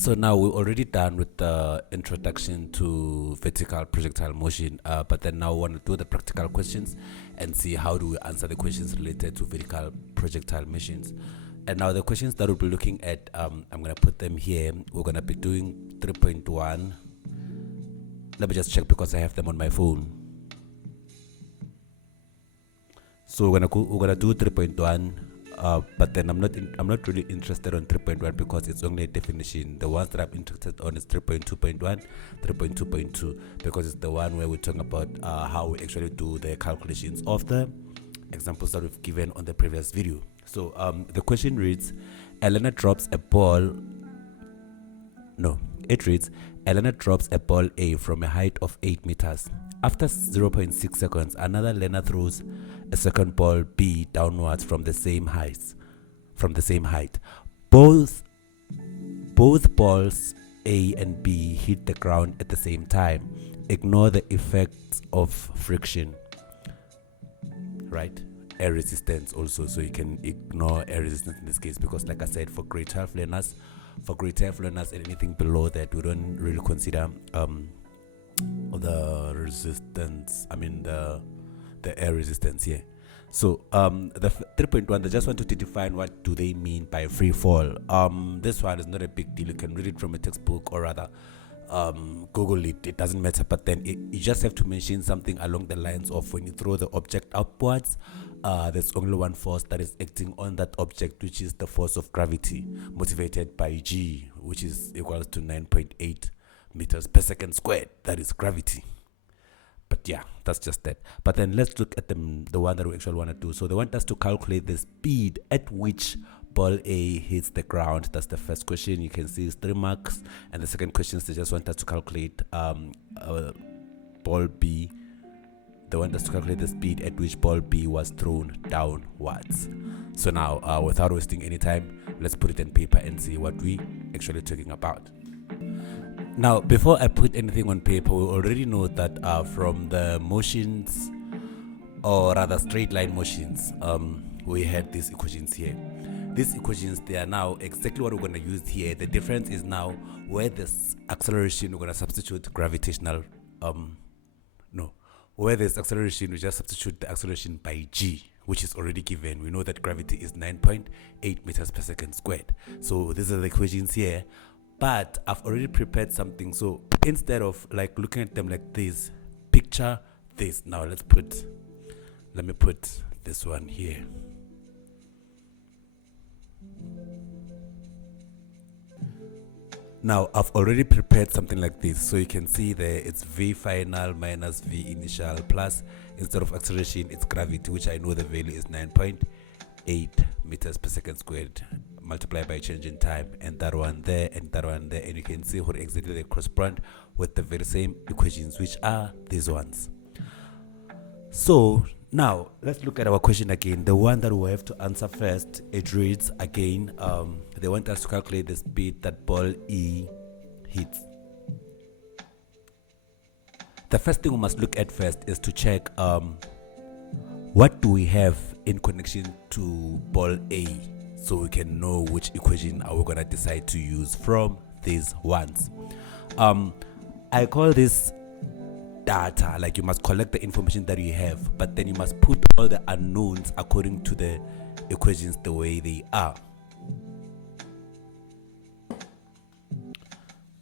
So now we're already done with the introduction to vertical projectile motion, but then now we want to do the practical questions and see how do we answer the questions related to vertical projectile motions. And now the questions that we'll be looking at, I'm going to put them here. We're going to be doing 3.1. Let me just check because I have them on my phone. So we're gonna do 3.1, but then I'm not really interested on 3.1 because it's only a definition. The ones that I'm interested on is 3.2.1, 3.2.2, because it's the one where we're talking about how we actually do the calculations of the examples that we've given on the previous video. So the question reads, Elena drops a ball. No, it reads, Elena drops a ball A from a height of 8 meters. After 0.6 seconds, another learner throws a second ball B downwards from the same height. Both balls A and B hit the ground at the same time. Ignore the effects of friction. Right? Air resistance also. So you can ignore air resistance in this case because, like I said, for grade 12 learners and anything below that, we don't really consider the resistance. I mean the air resistance here. So the 3.1, they just wanted to define what do they mean by free fall. This one is not a big deal. You can read it from a textbook or rather Google it. It doesn't matter. But then you just have to mention something along the lines of when you throw the object upwards, there's only one force that is acting on that object, which is the force of gravity, motivated by G, which is equals to 9.8 meters per second squared. That is gravity. But yeah, that's just that. But then let's look at the one that we actually want to do. So they want us to calculate the speed at which ball A hits the ground. That's the first question. You can see it's 3 marks. And the second question is they just want us to calculate ball B. They want us to calculate the speed at which ball B was thrown downwards. So now, without wasting any time, let's put it in paper and see what we actually talking about. Now, before I put anything on paper, we already know that from the motions, or rather straight line motions, we had these equations here. These equations, they are now exactly what we're going to use here. The difference is now where this acceleration, we're going to substitute gravitational, where there's acceleration, we just substitute the acceleration by G, which is already given. We know that gravity is 9.8 meters per second squared. So these are the equations here. But I've already prepared something. So instead of like looking at them like this, picture this. Now let me put this one here. Now I've already prepared something like this. So you can see there it's V final minus V initial plus, instead of acceleration, it's gravity, which I know the value is 9.8 meters per second squared. Multiply by change in time, and that one there and that one there, and you can see what exactly they correspond with the very same equations, which are these ones. So now let's look at our question again, the one that we have to answer first. It reads again, they want us to calculate the speed that ball E hits. The first thing we must look at first is to check what do we have in connection to ball A, so we can know which equation are we going to decide to use from these ones. I call this data, like you must collect the information that you have, but then you must put all the unknowns according to the equations the way they are.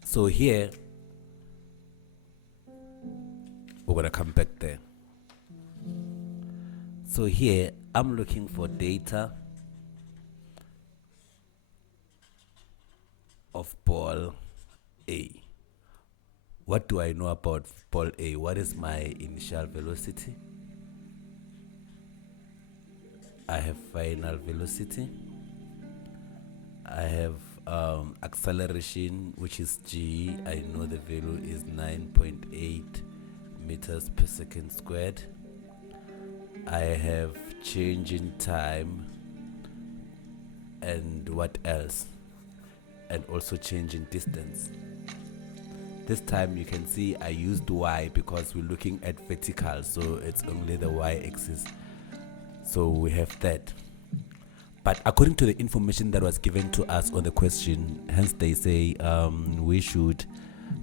So here, we're going to come back there. So here, I'm looking for data of ball A. What do I know about ball A? What is my initial velocity? I have final velocity. I have acceleration, which is G. I know the value is 9.8 meters per second squared. I have change in time, and what else? And also change in distance. This time you can see I used Y because we're looking at vertical, so it's only the Y axis. So we have that. But according to the information that was given to us on the question, hence they say we should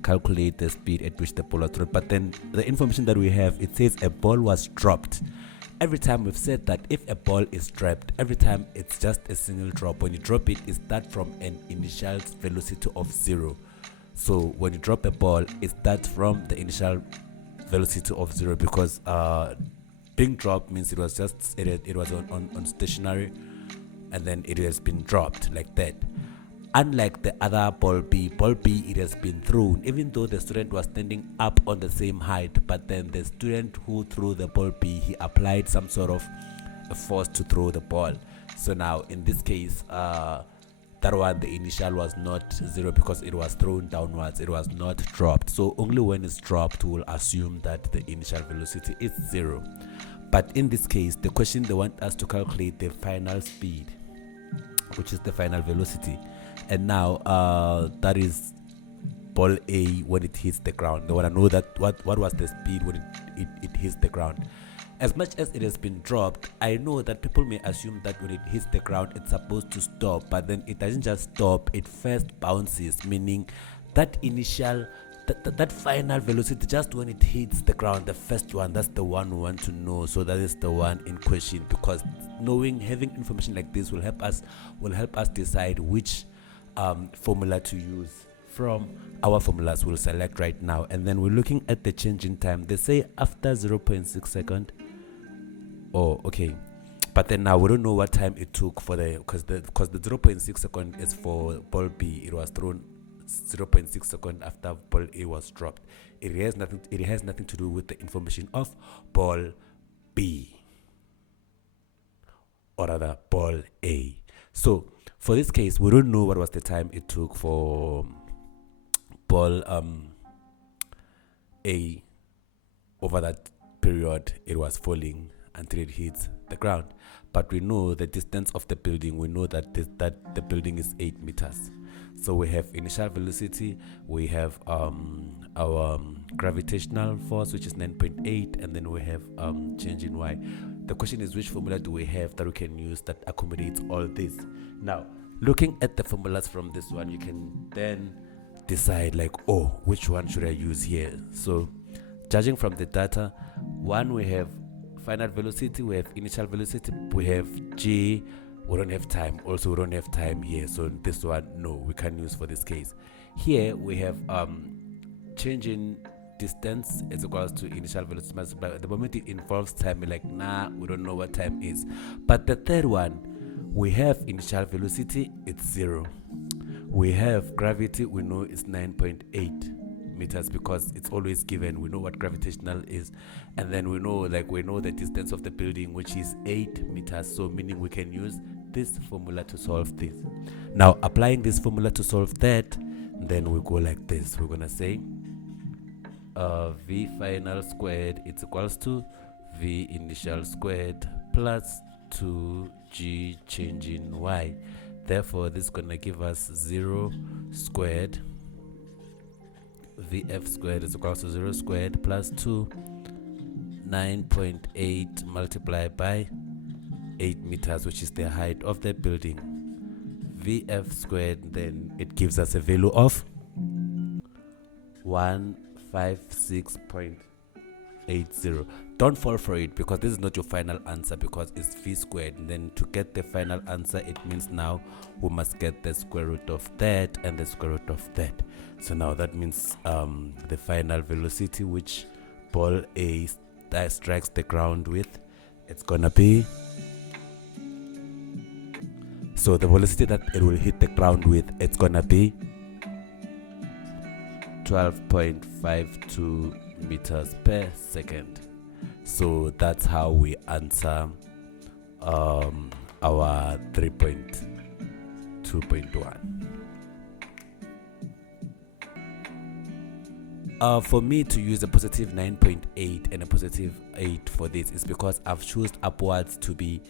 calculate the speed at which the ball was dropped. But then the information that we have, it says a ball was dropped. Every time we've said that if a ball is dropped, every time it's just a single drop. When you drop it, it starts from an initial velocity of 0. So when you drop a ball, it starts from the initial velocity of 0, because being dropped means it was just it was on stationary, and then it has been dropped like that. Unlike the other ball B, it has been thrown, even though the student was standing up on the same height. But then the student who threw the ball B, he applied some sort of a force to throw the ball. So now in this case, that one, the initial was not 0 because it was thrown downwards. It was not dropped. So only when it's dropped, we'll assume that the initial velocity is 0. But in this case, the question, they want us to calculate the final speed, which is the final velocity. And now that is ball A when it hits the ground. They want to know that what was the speed when it hits the ground. As much as it has been dropped, I know that people may assume that when it hits the ground, it's supposed to stop. But then it doesn't just stop, it first bounces, meaning that initial, that final velocity, just when it hits the ground, the first one, that's the one we want to know. So that is the one in question, because having information like this will help us decide which formula to use from our formulas we'll select right now. And then we're looking at the change in time. They say after 0.6 second. Oh, okay. But then now we don't know what time it took for because the 0.6 second is for ball B. It was thrown 0.6 second after ball A was dropped. It has nothing to do with the information of ball B, or rather ball A. So for this case, we don't know what was the time it took for ball A over that period it was falling until it hits the ground. But we know the distance of the building. We know that the building is 8 meters. So we have initial velocity, we have our gravitational force, which is 9.8, and then we have change in y. The question is, which formula do we have that we can use that accommodates all this? Now, looking at the formulas from this one, you can then decide like, oh, which one should I use here? So judging from the data, one, we have final velocity, we have initial velocity, we have g. We don't have time. Also, we don't have time here. So this one, no, we can't use for this case. Here we have change in distance is equals to initial velocity. But the moment it involves time, we're like, nah, we don't know what time is. But the third one, we have initial velocity, it's 0. We have gravity, we know it's 9.8 meters because it's always given. We know what gravitational is, and then we know the distance of the building, which is 8 meters. So meaning we can use this formula to solve this. Now applying this formula to solve that, then we go like this. We're gonna say v final squared is equals to v initial squared plus 2g change in y. Therefore this is gonna give us 0 squared vf squared is equals to 0 squared plus 2 9.8 multiplied by 8 meters, which is the height of the building. Vf squared, then it gives us a value of 156.80. Don't fall for it, because this is not your final answer, because it's v squared. And then to get the final answer, it means now we must get the square root of that and the square root of that. So now that means the final velocity which ball A strikes the ground with, it's gonna be, so the velocity that it will hit the ground with, it's gonna be 12.52 meters per second. So that's how we answer our 3.2.1. For me to use a positive 9.8 and a positive 8 for this is because I've chosen upwards to be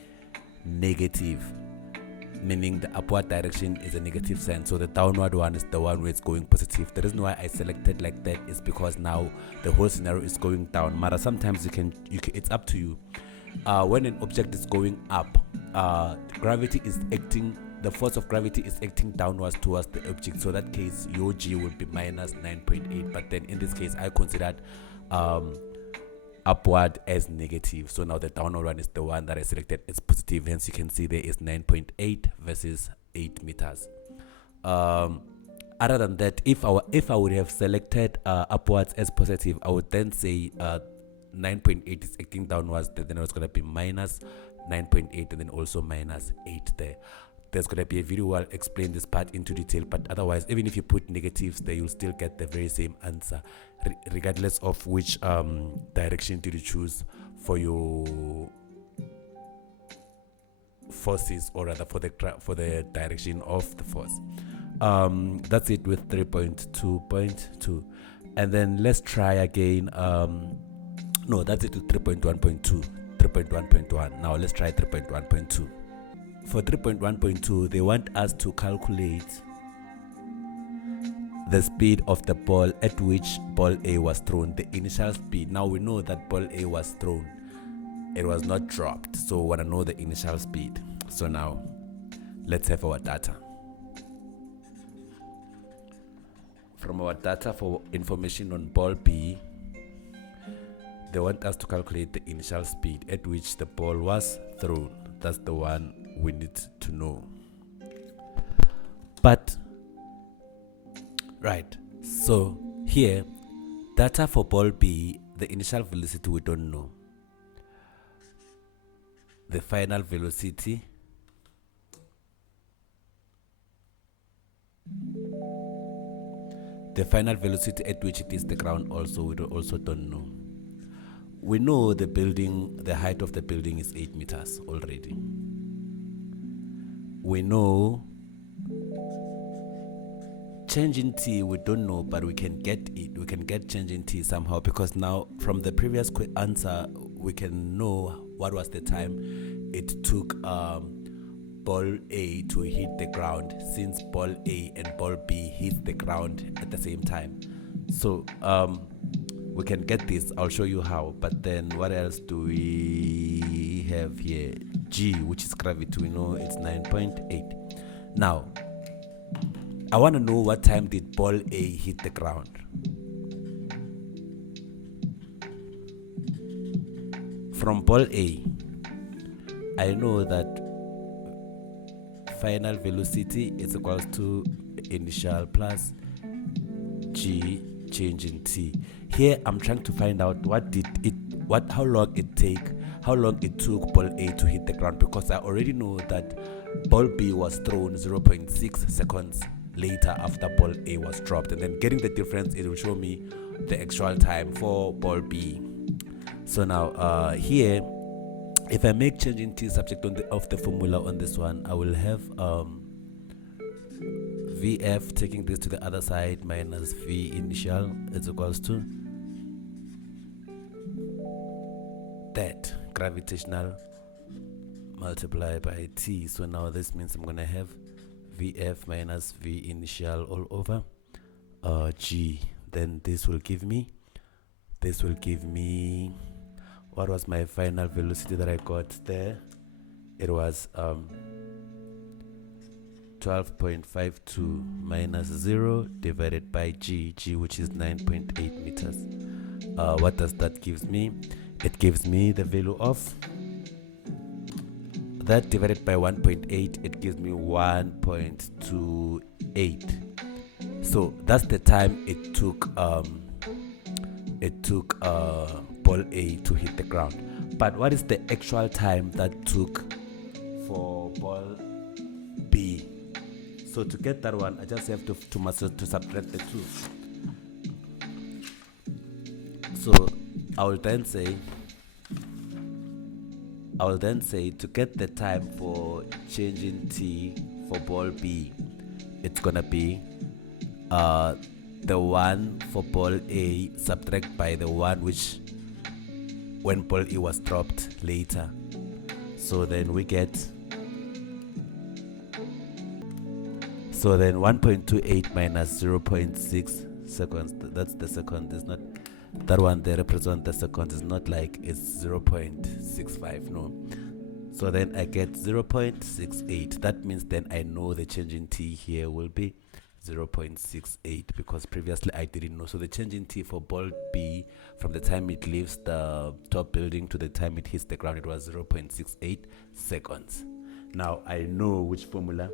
negative, meaning the upward direction is a negative sign. So the downward one is the one where it's going positive. The reason why I selected like that is because now the whole scenario is going down. Matter sometimes you can it's up to you. when an object is going up, gravity is acting, the force of gravity is acting downwards towards the object. So in that case, your G will be minus 9.8. But then in this case, I considered upward as negative. So now the downward one is the one that I selected as positive. Hence, you can see there is 9.8 versus 8 meters. Other than that, if I would have selected upwards as positive, I would then say 9.8 is acting downwards. Then it's going to be minus 9.8 and then also minus 8 there. There's going to be a video where I'll explain this part into detail, but otherwise, even if you put negatives there, you'll still get the very same answer, regardless of which direction did you choose for your forces, or rather for the direction of the force. That's it with 3.2.2. And then let's try again. No, that's it with 3.1.1. Now let's try 3.1.2. For 3.1.2, they want us to calculate the speed of the ball at which ball A was thrown, the initial speed. Now we know that ball A was thrown, it was not dropped, so we want to know the initial speed. So now let's have our data. From our data for information on ball B, they want us to calculate the initial speed at which the ball was thrown. That's the one we need to know. But right, so here, data for ball B, the initial velocity we don't know. The final velocity, at which it is the ground also, we also don't know. We know the building, the height of the building is 8 meters already. We know change in T, we don't know, but we can get it. We can get change in T somehow, because now from the previous answer, we can know what was the time it took ball A to hit the ground, since ball A and ball B hit the ground at the same time. So we can get this. I'll show you how. But then what else do we have here? G, which is gravity, we know it's 9.8. Now I want to know what time did ball A hit the ground. From ball A, I know that final velocity is equals to initial plus G change in T. Here I'm trying to find out how long it took ball A to hit the ground, because I already know that ball B was thrown 0.6 seconds later after ball A was dropped, and then getting the difference, it will show me the actual time for ball B. So now here, if I make change in T subject of the formula on this one, I will have VF, taking this to the other side, minus V initial is equals to that gravitational multiplied by T. So now this means I'm going to have VF minus V initial all over G. Then this will give me, what was my final velocity that I got there? It was 12.52 minus 0 divided by G, which is 9.8 meters. What does that give me? It gives me the value of that divided by 1.8, it gives me 1.28. So that's the time it took ball A to hit the ground. But what is the actual time that took for ball B? So to get that one, I just have to subtract the two. So I will then say to get the time for changing T for ball B, it's gonna be the one for ball A subtract by the one which when ball A was dropped later. So then we get 1.28 minus 0.6 seconds. That's the second. It's not that one there represents the seconds. It's not like it's 0.65, no. So then I get 0.68. That means then I know the change in t here will be 0.68 because previously I didn't know. So the change in t for ball B from the time it leaves the top building to the time it hits the ground, it was 0.68 seconds. Now I know which formula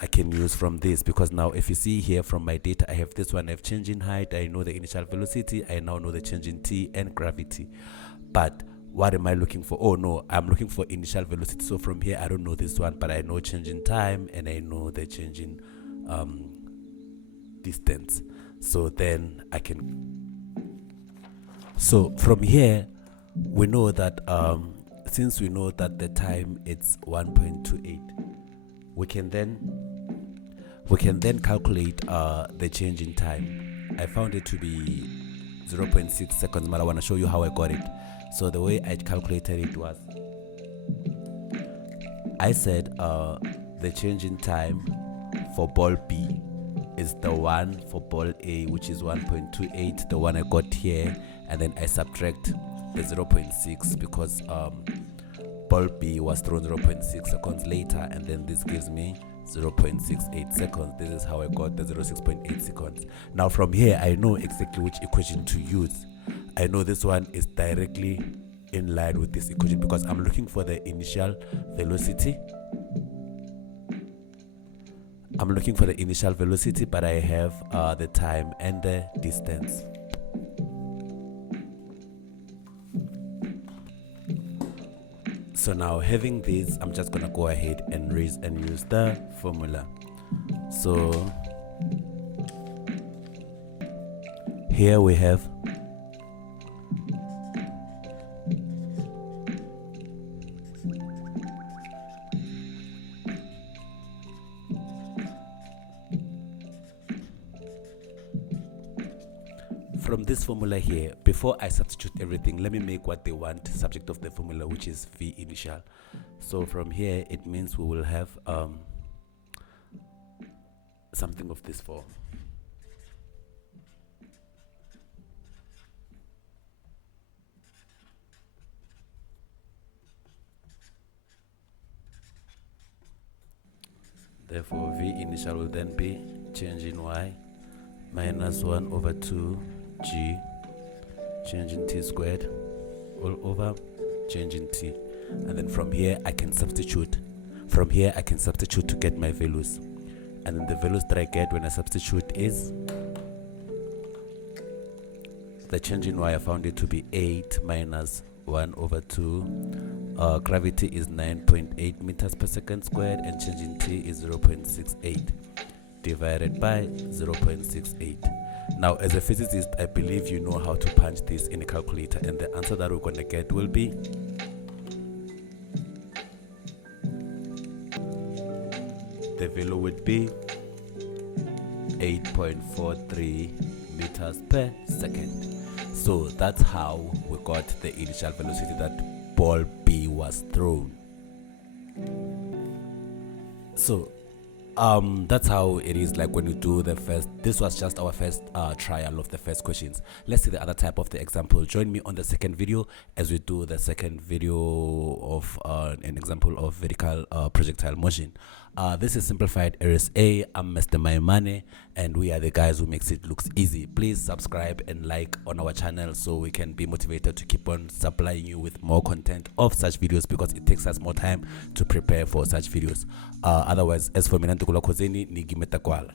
I can use from this, because now if you see here from my data, I have this one, I have change in height, I know the initial velocity, I now know the change in t and gravity. But what am I looking for? Oh no, I'm looking for initial velocity. So from here I don't know this one, but I know change in time and I know the change in distance. So then I can, so from here we know that since we know that the time it's 1.28, we can then calculate the change in time. I found it to be 0.6 seconds, but I want to show you how I got it. So the way I calculated it was, I said the change in time for ball B is the one for ball A, which is 1.28, the one I got here, and then I subtract the 0.6 because ball B was thrown 0.6 seconds later, and then this gives me 0.68 seconds. This is how I got the 0.6 seconds. Now from here I know exactly which equation to use. I know this one is directly in line with this equation because I'm looking for the initial velocity. But I have the time and the distance. So now having this, I'm just gonna go ahead and use the formula. So here we have from this formula here. Before I substitute everything, let me make what they want subject of the formula, which is V initial. So from here it means we will have something of this form. Therefore V initial will then be change in Y minus 1 over 2 G change in T squared all over change in T. And then from here I can substitute. To get my values. And then the values that I get when I substitute is the change in Y. I found it to be 8 minus 1 over 2. Gravity is 9.8 meters per second squared, and change in T is 0.68 divided by 0.68. Now as a physicist, I believe you know how to punch this in a calculator, and the answer that we're going to get will be the value would be 8.43 meters per second. So that's how we got the initial velocity that ball B was thrown. So that's how it is like when you do the first. This was just our first trial of the first questions. Let's see the other type of the example. Join me on the second video as we do the second video of an example of vertical projectile motion. This is simplified areas A. I'm Mr. Maimane, and we are the guys who makes it looks easy. Please subscribe and like on our channel so we can be motivated to keep on supplying you with more content of such videos, because it takes us more time to prepare for such videos. Otherwise, as for Minantukula Kozeni, Nigimetakwala.